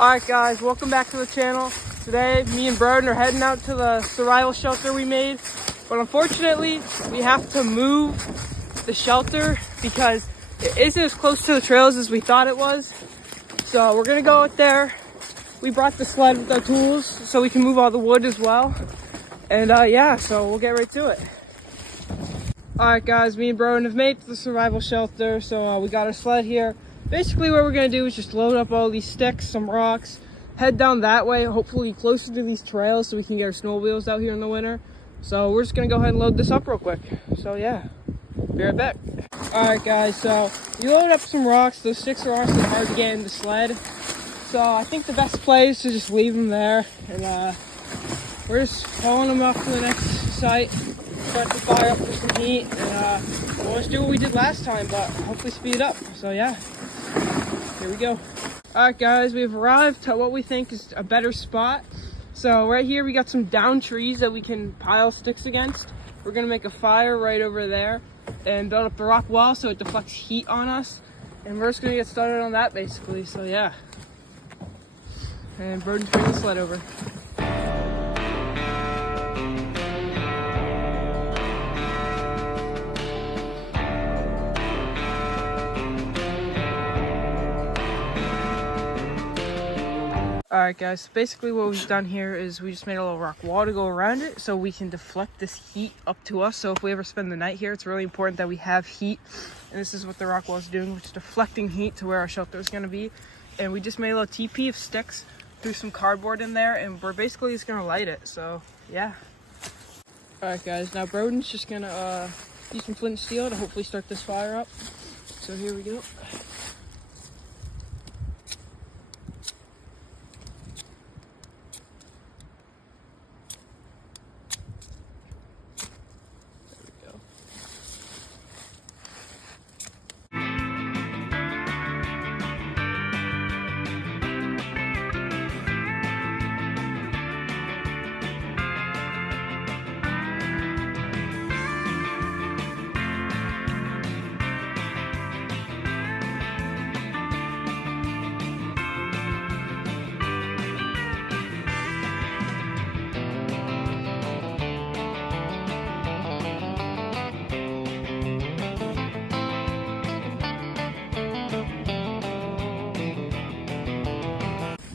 Alright guys, welcome back to the channel. Today, me and Broden are heading out to the survival shelter we made. But unfortunately, we have to move the shelter because it isn't as close to the trails as we thought it was. So we're gonna go out there. We brought the sled with our tools so we can move all the wood as well. And yeah, so we'll get right to it. Alright guys, me and Broden have made it to the survival shelter. So we got our sled here. Basically what we're gonna do is just load up all these sticks, some rocks, head down that way, hopefully closer to these trails so we can get our snowmobiles out here in the winter. So we're just gonna go ahead and load this up real quick. So yeah, be right back. Alright guys, so we loaded up some rocks. Those sticks are honestly hard to get in the sled. So I think the best play is to just leave them there. And we're just hauling them up to the next site. Start the fire up for some heat. And we'll just do what we did last time, but hopefully speed it up. So yeah. Here we go. Alright guys, we've arrived at what we think is a better spot. So right here we got some down trees that we can pile sticks against. We're gonna make a fire right over there and build up the rock wall so it deflects heat on us. And we're just gonna get started on that basically, so yeah. And Broden's bringing the sled over. Alright guys, basically what we've done here is we just made a little rock wall to go around it so we can deflect this heat up to us. So if we ever spend the night here, it's really important that we have heat. And this is what the rock wall is doing, which is deflecting heat to where our shelter is going to be. And we just made a little teepee of sticks, threw some cardboard in there, and we're basically just going to light it. So yeah. Alright guys, now Broden's just going to use some flint and steel to hopefully start this fire up. So here we go.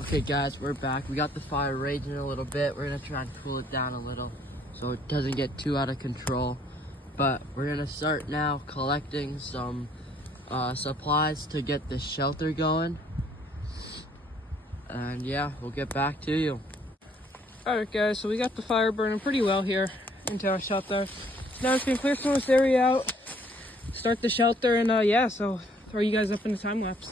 Okay guys, we're back. We got the fire raging a little bit. We're gonna try and cool it down a little so it doesn't get too out of control. But we're gonna start now collecting some supplies to get the shelter going. And yeah, we'll get back to you. Alright guys, so we got the fire burning pretty well here into our shelter. Now it's gonna clear some of this area out, start the shelter, and yeah, so throw you guys up in the time lapse.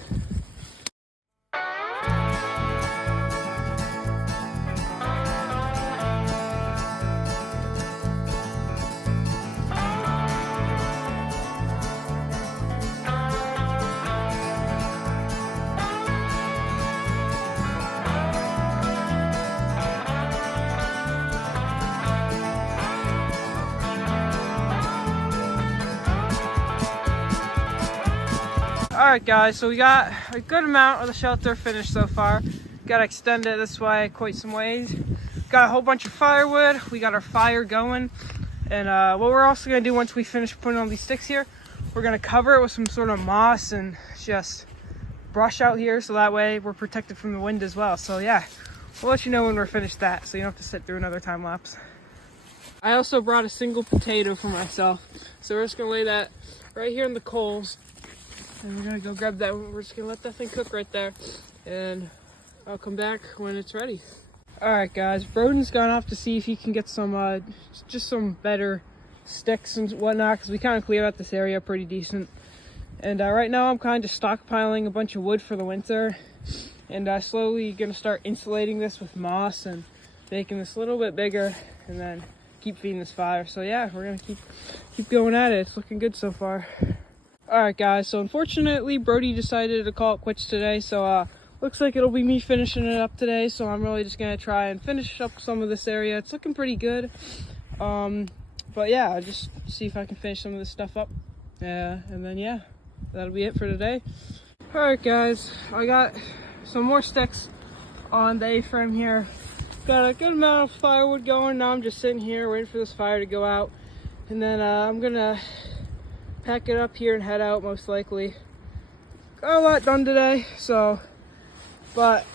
Alright guys, so we got a good amount of the shelter finished so far. Gotta extend it this way quite some ways. Got a whole bunch of firewood. We got our fire going. And what we're also gonna do once we finish putting all these sticks here, we're gonna cover it with some sort of moss and just brush out here so that way we're protected from the wind as well. So yeah, we'll let you know when we're finished that so you don't have to sit through another time lapse. I also brought a single potato for myself. So we're just gonna lay that right here in the coals. And we're gonna go grab that one. We're just gonna let that thing cook right there. And I'll come back when it's ready. Alright guys, Broden's gone off to see if he can get some, just some better sticks and whatnot, because we kind of cleared out this area pretty decent. And right now I'm kind of stockpiling a bunch of wood for the winter. And slowly gonna start insulating this with moss and making this a little bit bigger. And then keep feeding this fire. So yeah, we're gonna keep going at it. It's looking good so far. Alright guys, so unfortunately Brody decided to call it quits today, so looks like it'll be me finishing it up today. So I'm really just gonna try and finish up some of this area. It's looking pretty good. But yeah, I'll just see if I can finish some of this stuff up. And then yeah, that'll be it for today. Alright guys, I got some more sticks on the A-frame here. Got a good amount of firewood going. Now I'm just sitting here waiting for this fire to go out. And then I'm gonna pack it up here and head out most likely. Got a lot done today, so, but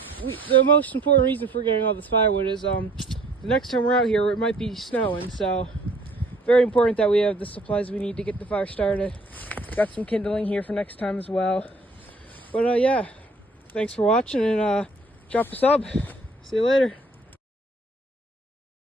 the most important reason for getting all this firewood is the next time we're out here it might be snowing, so very important that we have the supplies we need to get the fire started. Got some kindling here for next time as well. But yeah, thanks for watching, and drop a sub. See you later.